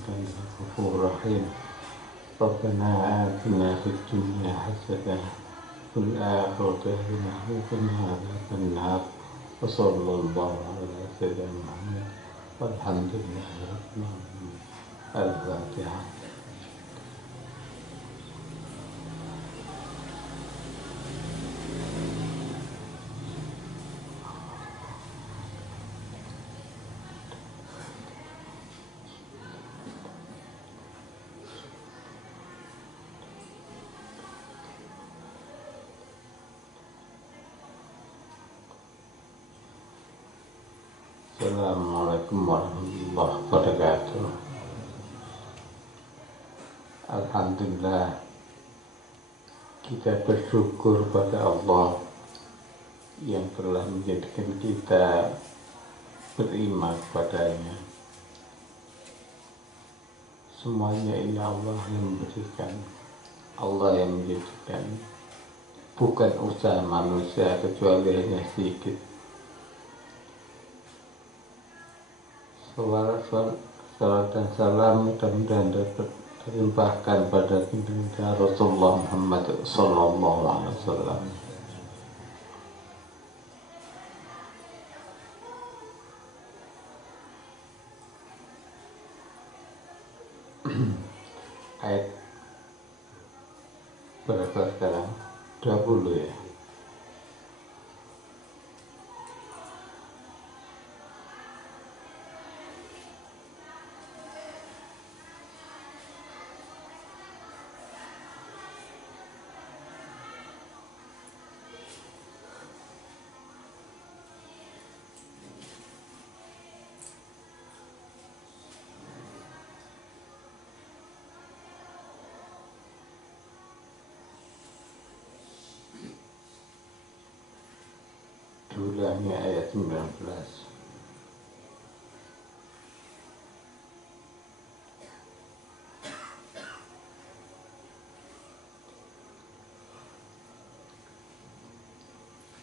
إنك أنت الغفور الرحيم. ربنا آتنا في الدنيا حسنة وفي الآخرة حسنة وقنا عذاب النار وصلى الله على سيدنا محمد والحمد لله رب العالمين. الفاتحة. Assalamualaikum warahmatullahi wabarakatuh. Alhamdulillah, kita bersyukur pada Allah yang telah menjadikan kita beriman padanya. Semuanya ini Allah yang memberikan, Allah yang menjadikan, bukan usaha manusia kecuali hanya sedikit. Salat dan salam mudah-mudahan dapat terlimpahkan pada junjungan Rasulullah Muhammad sallallahu alaihi wasallam. Ayat berapa sekarang? 20 ya. Diulangi ayat 19.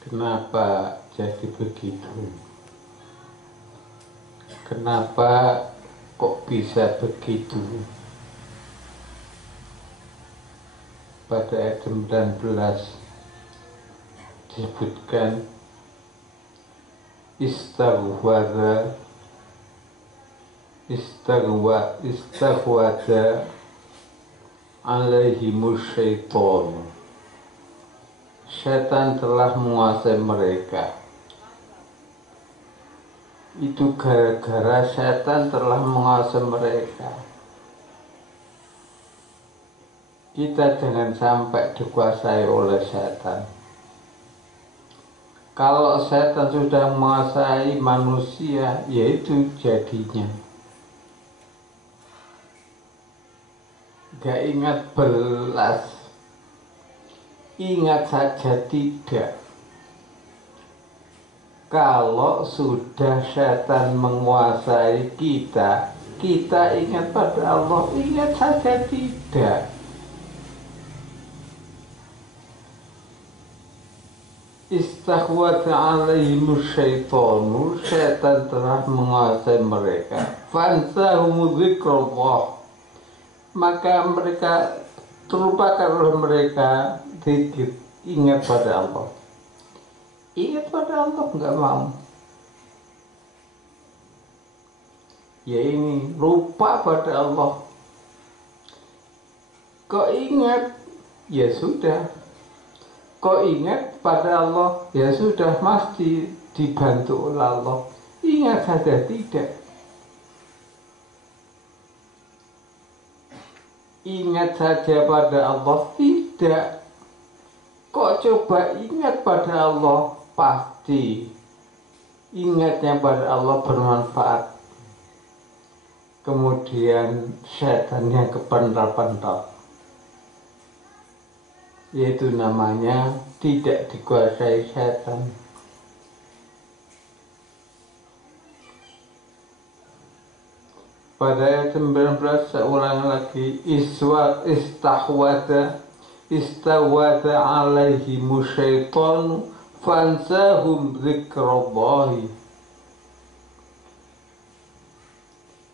Kenapa jadi begitu? Kenapa kok bisa begitu? Pada ayat 19 disebutkan istaghwada alaihimus syaitan. Setan telah menguasai mereka. Itu gara-gara setan telah menguasai mereka. Kita jangan sampai dikuasai oleh setan. Kalau setan sudah menguasai manusia, yaitu jadinya. Gak ingat belas, ingat saja tidak. Kalau sudah setan menguasai kita, kita ingat pada Allah, ingat saja tidak. Istaghwata alaihimus syaitanu, setan telah menguasai mereka. Fansahum dzikrullah, maka mereka terlupakan oleh mereka zikir, ingat pada Allah. Ingat pada Allah nggak mau. Ya ini lupa pada Allah. Kok ingat? Ya sudah. Kok ingat pada Allah? Ya sudah, pasti dibantu oleh Allah. Ingat saja tidak. Ingat saja pada Allah tidak. Kok coba ingat pada Allah? Pasti ingatnya pada Allah bermanfaat. Kemudian setan yang kepental-pental, yaitu namanya tidak dikuasai setan. Pada ayat 19 saya ulang lagi, istawada alaihimu syaitanu fansahum zikrallahi.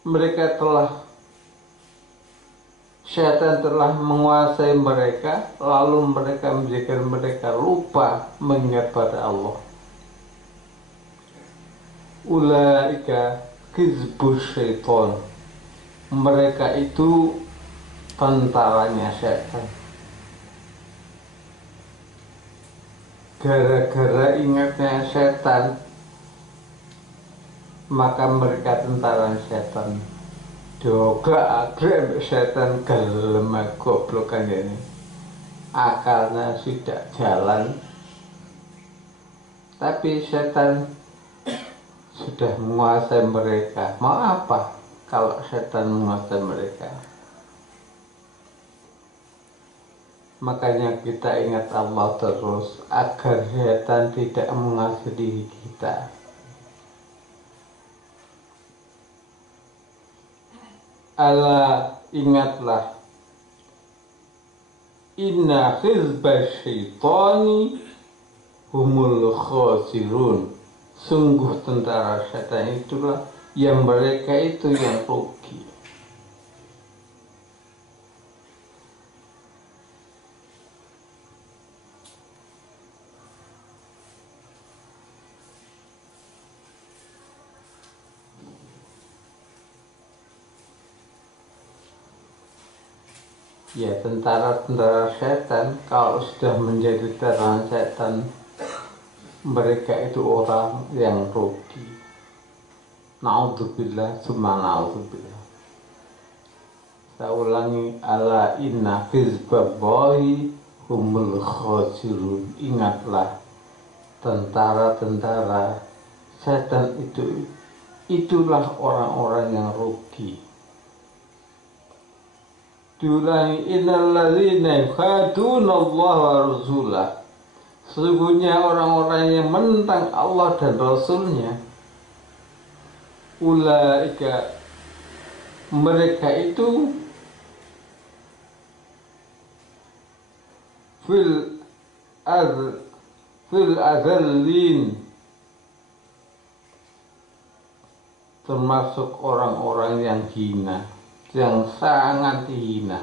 Mereka telah Syaitan telah menguasai mereka, lalu mereka menjadikan mereka lupa mengingat pada Allah. Ulaika hizbus syaitan. Mereka itu tentaranya syaitan. Gara-gara ingatnya syaitan, maka mereka tentara syaitan. Juga agrek syaitan gelem goblokan ini. Akalnya sudah jalan, tapi syaitan sudah menguasai mereka. Mau apa kalau syaitan menguasai mereka? Makanya kita ingat Allah terus agar syaitan tidak menguasai kita. Ala, ingatlah, inna hizbas syaitani humul khosirun. Sungguh tentara syaitan itulah yang mereka itu yang rugi. Ya, tentara-tentara setan kalau sudah menjadi tentara setan, mereka itu orang yang rugi. Na'udzubillah, summa na'udzubillah. Saya ulangi, ala inna hizballahi humul khosirun. Ingatlah, tentara-tentara setan itulah orang-orang yang rugi. Diulangi, innalladzina yukhaduna Allah wa rasulah. Sesungguhnya orang-orang yang menentang Allah dan Rasulnya, ulaika, mereka itu fil azallin, termasuk orang-orang yang hina, yang sangat hina.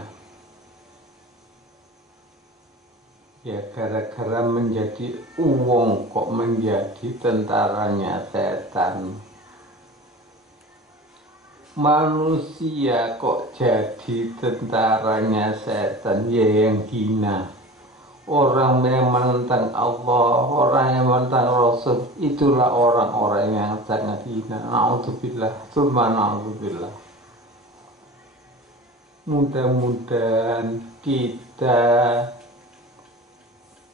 Ya, gara-gara menjadi uang kok menjadi tentaranya setan. Manusia kok jadi tentaranya setan, ya yang hina. Orang yang menentang Allah, orang yang menentang Rasul, itulah orang-orang yang sangat hina. Na'udzubillah, tsumma na'udzubillah. Mudah-mudahan kita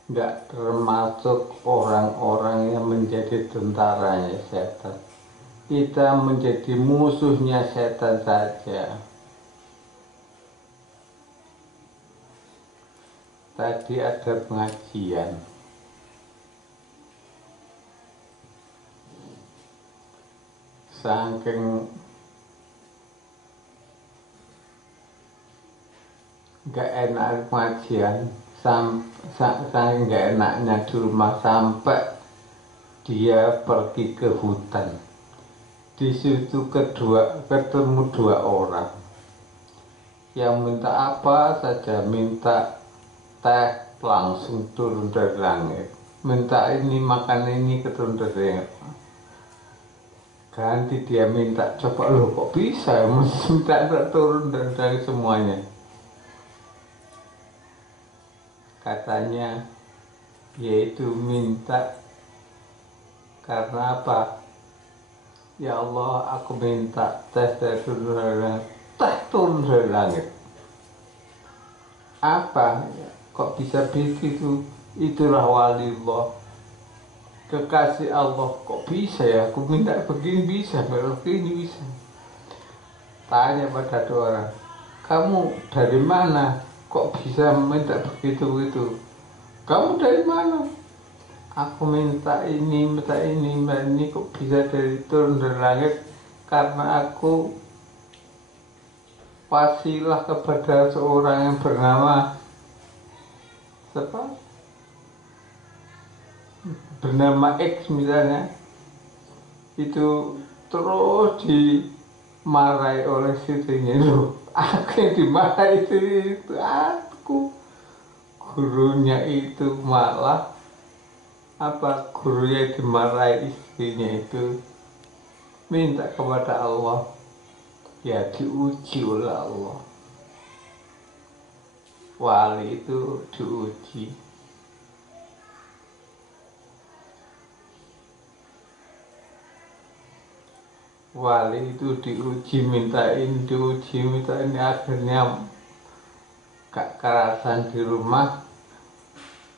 nggak termasuk orang-orang yang menjadi tentaranya setan. Kita menjadi musuhnya setan saja. Tadi ada pengajian. Saking gak enak pengajian, saking gak enaknya di rumah, sampai dia pergi ke hutan. Di situ ketemu dua orang yang minta apa saja, minta teh langsung turun dari langit, minta ini makan ini turun dari langit. Ganti dia minta, coba lo kok bisa minta turun dari semuanya. Katanya yaitu minta karena apa? Ya Allah, aku minta teh turun dari langit. Teh turun dari langit. Apa? Kok bisa begitu? Itulah waliullah, kekasih Allah. Kok bisa ya? Aku minta begini bisa, begini bisa. Tanya pada dua orang, kamu dari mana? Kok bisa minta begitu-begitu? Kamu dari mana? Aku minta ini, kok bisa turun dari langit? Karena aku wasilah kepada seorang yang bernama bernama X misalnya. Itu terus marahi oleh istrinya. Loh, aku yang dimarahi itu aku. Gurunya itu malah gurunya dimarahi istrinya itu minta kepada Allah, ya diuji oleh Allah. Wali itu diuji. Wali itu diuji mintain akhirnya gak kerasan di rumah,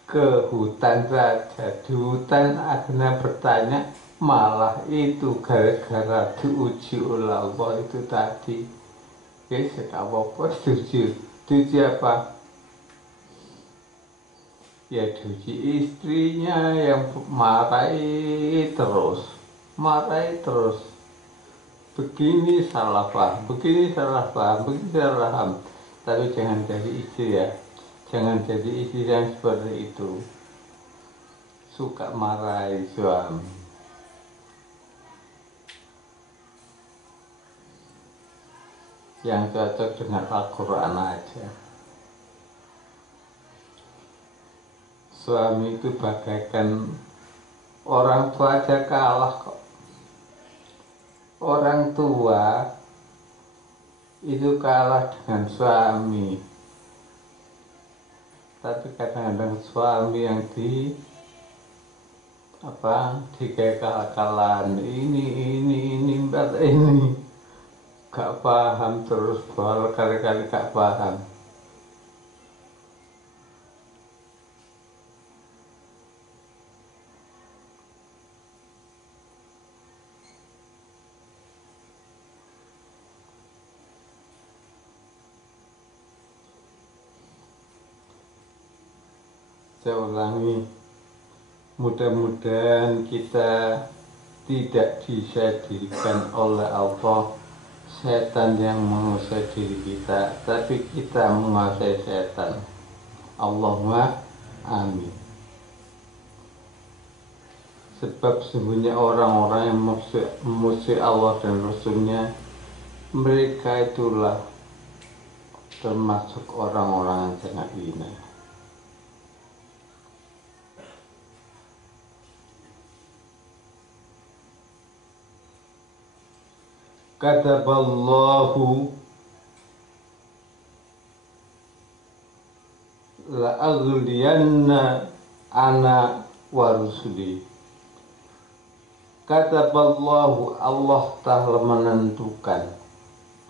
ke hutan saja. Di hutan akhirnya bertanya, malah itu gara-gara diuji oleh Allah itu tadi. Ya apa-apa, diuji apa? Ya diuji istrinya yang marahi terus. Begini salah paham, begini salah paham. Tapi jangan jadi istri ya. Jangan jadi istri yang seperti itu. Suka marahi suami. Yang cocok dengan Al-Quran aja. Suami itu bagaikan orang tua aja kalah kok. Orang tua itu kalah dengan suami. Tapi kadang-kadang suami yang dikekal-kalan ini gak paham, terus berkali-kali gak paham. Saya ulangi, mudah-mudahan kita tidak dijadikan oleh Allah setan yang menguasai diri kita, tapi kita menguasai setan. Allahumma amin. Sebab sesungguhnya orang-orang yang memusuhi Allah dan Rasulnya, mereka itulah termasuk orang-orang yang sangat hina. Kataballahu la'aghliyanna ana wa rusuli. Kataballahu, Allah telah menentukan,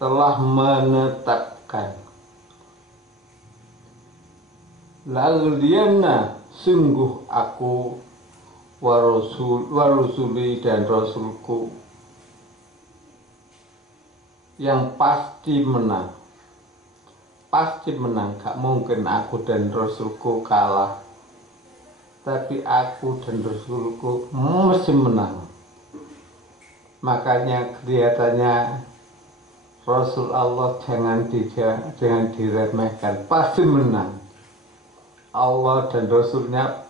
telah menetapkan. La'aghliyanna, sungguh aku wa rusuli dan rasulku yang pasti menang, gak mungkin aku dan Rasulku kalah, tapi aku dan Rasulku mesti menang. Makanya kelihatannya Rasul Allah jangan diremehkan, pasti menang. Allah dan Rasulnya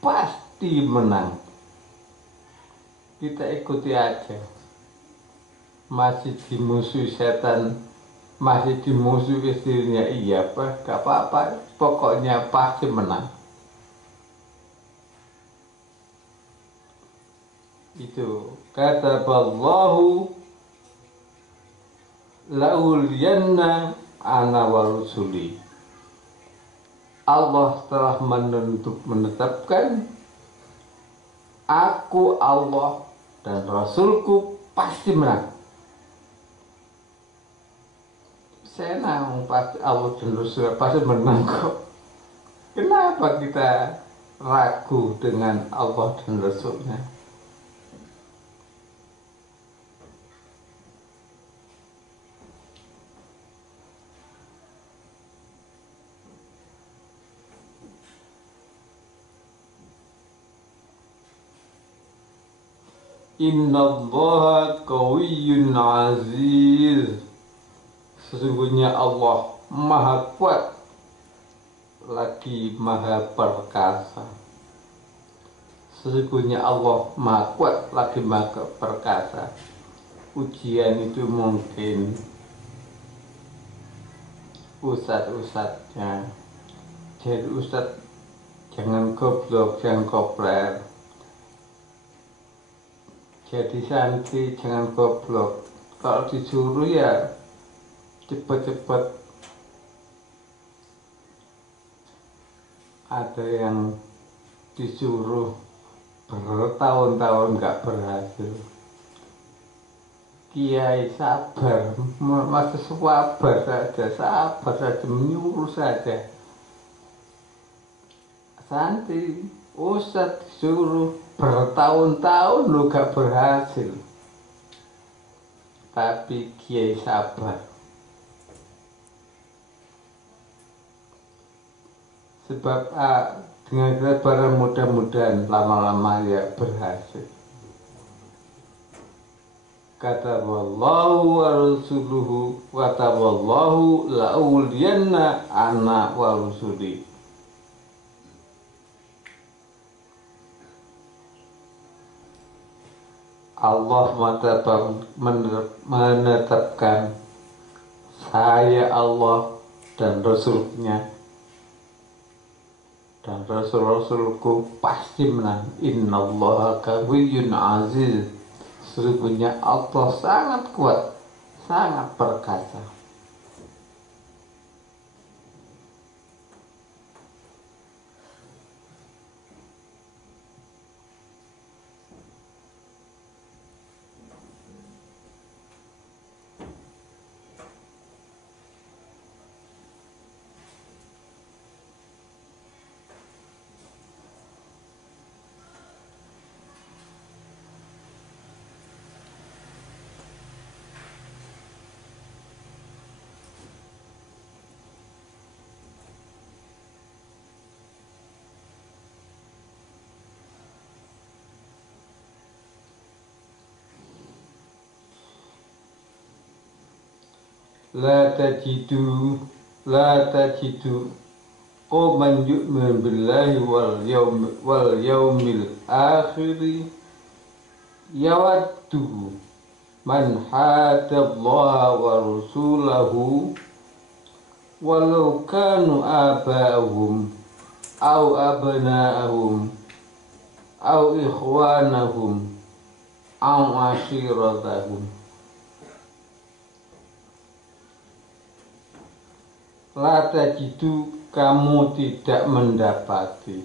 pasti menang. Kita ikuti aja. Masih dimusuhi setan, masih dimusuhi istrinya, iya gak apa-apa, pokoknya pasti menang. Itu kataballahu la'uliyanna ana wa rusuli. Allah telah menetapkan, aku Allah dan Rasulku pasti menang. Senang, pasti Allah dan Rasul pasti menang kok. Kenapa kita ragu dengan Allah dan Rasulnya? Innallaha qawiyyun aziz. Sesungguhnya Allah maha kuat lagi maha perkasa. Sesungguhnya Allah maha kuat lagi maha perkasa. ujian itu mungkin ustadz-ustadznya. Jadi ustadz jangan goblok, jangan kopler. Jadi santri jangan goblok. Kalau disuruh ya cepet-cepet. Ada yang disuruh bertahun-tahun nggak berhasil. Kiai sabar, masa sabar saja, menyuruh saja. Santri, ustadz disuruh bertahun-tahun lu gak berhasil. Tapi kiai sabar. Sebab dengan kesabaran mudah-mudahan lama-lama ya berhasil. Kata wallahu wa rasuluhu wa tawallahu la'uliyanna ana wa rusuli. Allah menetapkan saya Allah dan Rasulnya, dan Rasul-Rasulku pasti menang. Innallaha qawiyyun aziz. Sesungguhnya Allah sangat kuat, sangat perkasa. La tajidu qauman yu'minu billahi wal yaumil akhiri yawaddu man hadallaha wa rasulahu walau kanu aba'ahum aw abna'ahum aw ikhwanahum aw ashiratahum. La tajidu, kamu tidak mendapati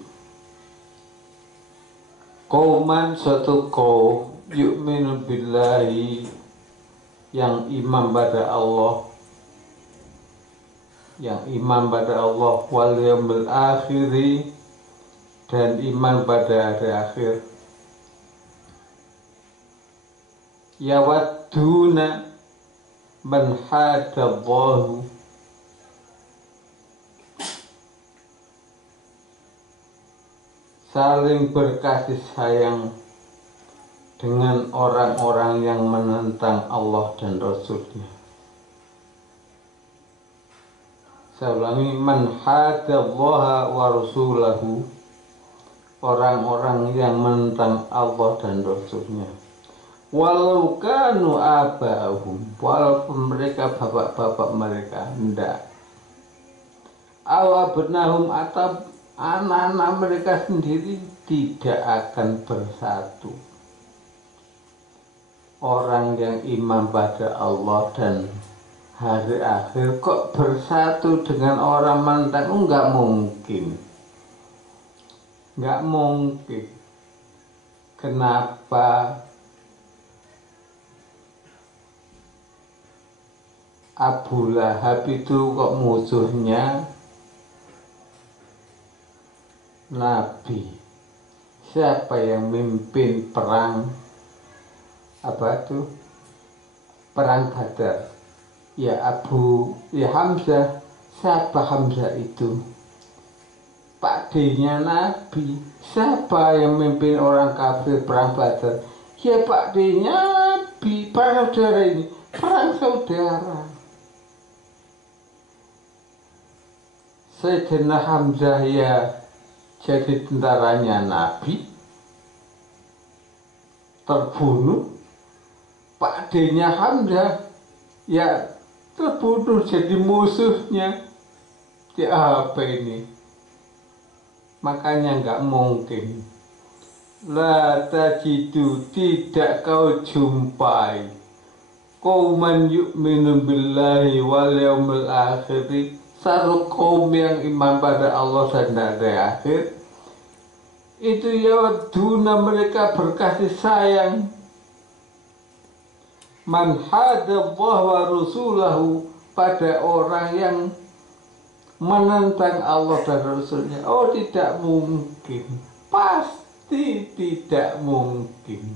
qauman, suatu kaum yu'minu billahi, yang iman pada Allah, wal yaumil akhiri, dan iman pada hari akhir, yawadduna man hadallahu, saling berkasih sayang dengan orang-orang yang menentang Allah dan Rasulnya. Saya ulangi, man hadallaha wa rasulahu, orang-orang yang menentang Allah dan Rasulnya. Walau kanu aba'ahum, walaupun mereka bapak-bapak mereka, hendak. Aw abnahum, atau anak-anak mereka sendiri tidak akan bersatu. Orang yang iman pada Allah dan hari akhir kok bersatu dengan orang menentang? Enggak mungkin. Enggak mungkin. Kenapa Abu Lahab itu kok musuhnya Nabi? Siapa yang memimpin perang perang Badar? Ya Hamzah. Siapa Hamzah itu? Pak D-nya Nabi. Siapa yang memimpin orang kafir perang Badar? Ya Pak D-nya Nabi. Perang saudara ini, perang saudara. Sayyidina Hamzah ya jadi tentaranya Nabi, terbunuh Pak D-nya Hamzah ya terbunuh jadi musuhnya. Ya apa ini? Makanya nggak mungkin. La tajidu, tidak kau jumpai qauman yu'minu billahi wal yaumil akhir, satu kaum yang iman pada Allah dan hari akhir, itu yawaduna, mereka berkasih sayang, man hadallah wa rasulahu, pada orang yang menentang Allah dan Rasulnya. Oh, tidak mungkin, pasti tidak mungkin.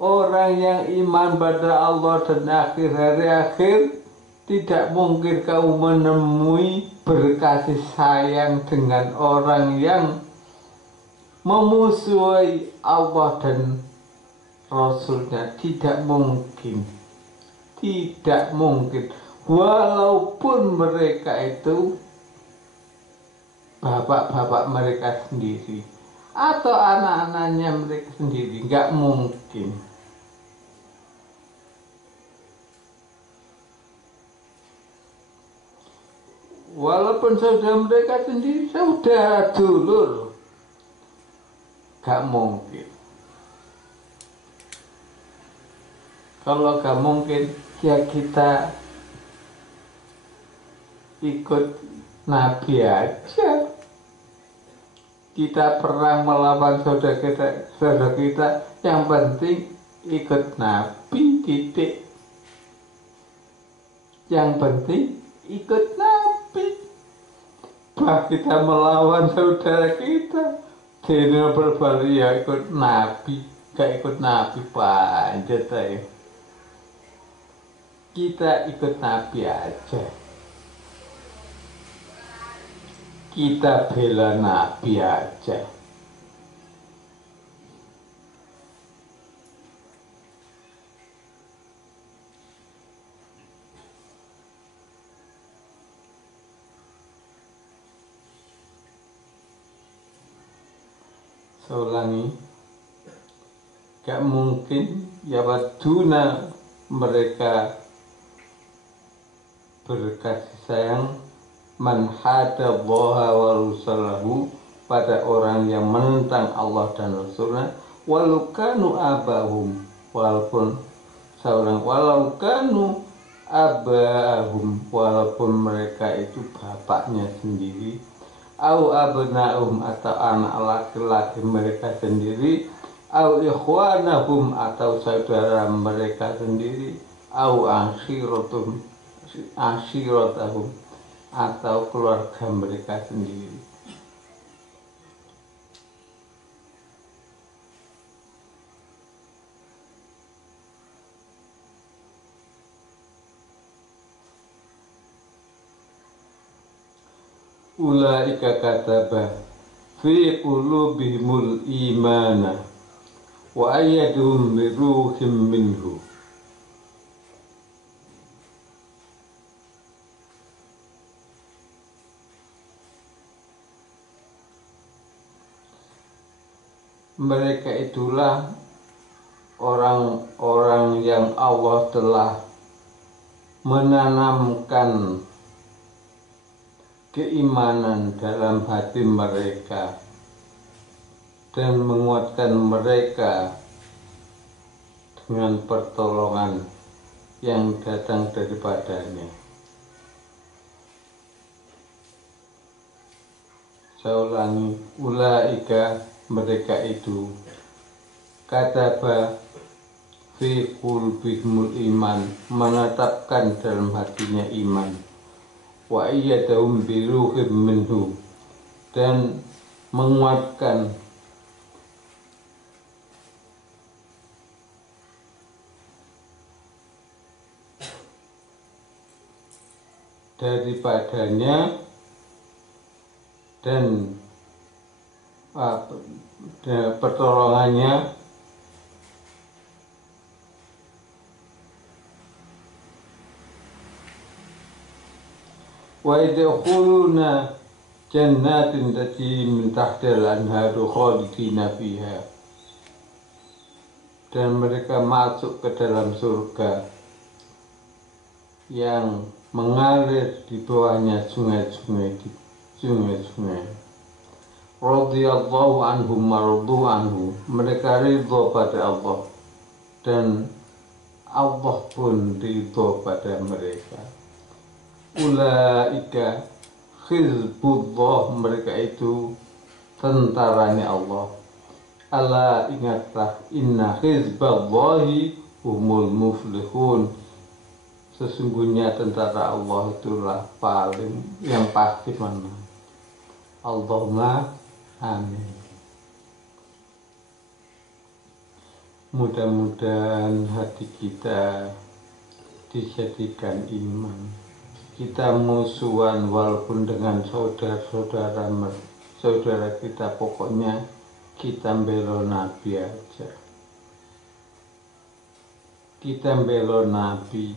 Orang yang iman pada Allah dan akhir hari akhir, tidak mungkin kau menemui berkasih sayang dengan orang yang memusuhi Allah dan Rasulnya. Tidak mungkin. Tidak mungkin. Walaupun mereka itu bapak-bapak mereka sendiri atau anak-anaknya mereka sendiri, nggak mungkin. Walaupun saudara mereka sendiri, saudara dulur, nggak mungkin. Kalau nggak mungkin, ya kita ikut Nabi aja. Kita perang melawan saudara kita, yang penting ikut Nabi, titik. Yang penting ikut Nabi. Bah kita melawan saudara kita, dino berbalik ya ikut Nabi, gak ikut Nabi panjat aja. Kita ikut Nabi aja. Kita bela Nabi aja. Saya ulangi, gak mungkin ya waduna, mereka berkasih sayang, man hadallaha wa rasulahu, pada orang yang menentang Allah dan Rasulnya, walukanu abahum, walaupun seorang walaukanu abahum, walaupun mereka itu bapaknya sendiri, au abna'um, atau anak laki-laki mereka sendiri, au ikhwanahum, atau saudara mereka sendiri, au ashiratahum, atau keluarga mereka sendiri. Ulaika kataba fi qulubihimul imana wa ayyadhum bi ruhim minhu. Mereka itulah orang-orang yang Allah telah menanamkan keimanan dalam hati mereka dan menguatkan mereka dengan pertolongan yang datang daripadanya. Saya ulangi, ulaika, mereka itu, kataba fi qulubihimul iman, menetapkan dalam hatinya iman, wa ayyadahum bi ruhim minhu, dan menguatkan daripadanya, dan pertolongannya, wa yadkhuluna jannatin tajri min tahtiha al-anharu khalidina fiha, dan mereka masuk ke dalam surga yang mengalir di bawahnya sungai-sungai. Radhiyallahu anhum maradu anhu, mereka ridho pada Allah dan Allah pun ridho pada mereka. Ulaika hizbullah, mereka itu tentaranya Allah. Ala, ingatlah, inna hizballahi humul muflihun, sesungguhnya tentara Allah itulah yang pasti menang. Allahumma amin. Mudah-mudahan hati kita dijadikan iman. Kita musuhan walaupun dengan saudara kita, pokoknya kita bela Nabi aja. Kita bela Nabi.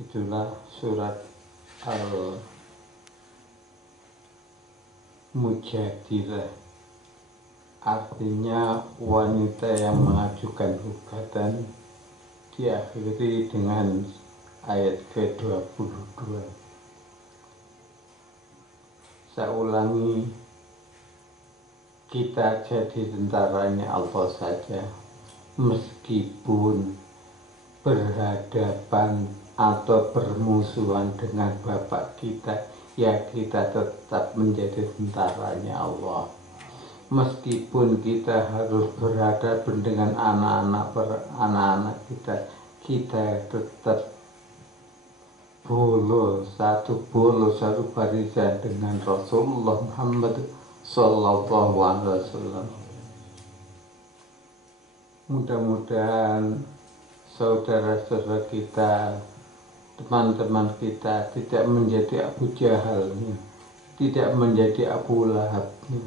Itulah surat Al-Mujadilah, artinya wanita yang mengajukan gugatan, diakhiri dengan ayat ke-22. Saya ulangi, kita jadi tentaranya Allah saja, meskipun berhadapan atau bermusuhan dengan bapak kita, ya kita tetap menjadi tentaranya Allah. Meskipun kita harus berhadapan dengan anak-anak kita, kita tetap satu barisan dengan Rasulullah Muhammad Sallallahu Alaihi Wasallam. Mudah-mudahan saudara-saudara kita, teman-teman kita tidak menjadi Abu Jahalnya, tidak menjadi Abu Lahabnya.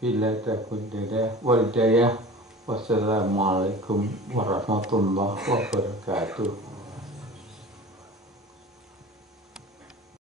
Bila taqulillah wal hidayah. Wassalamualaikum warahmatullahi wabarakatuh.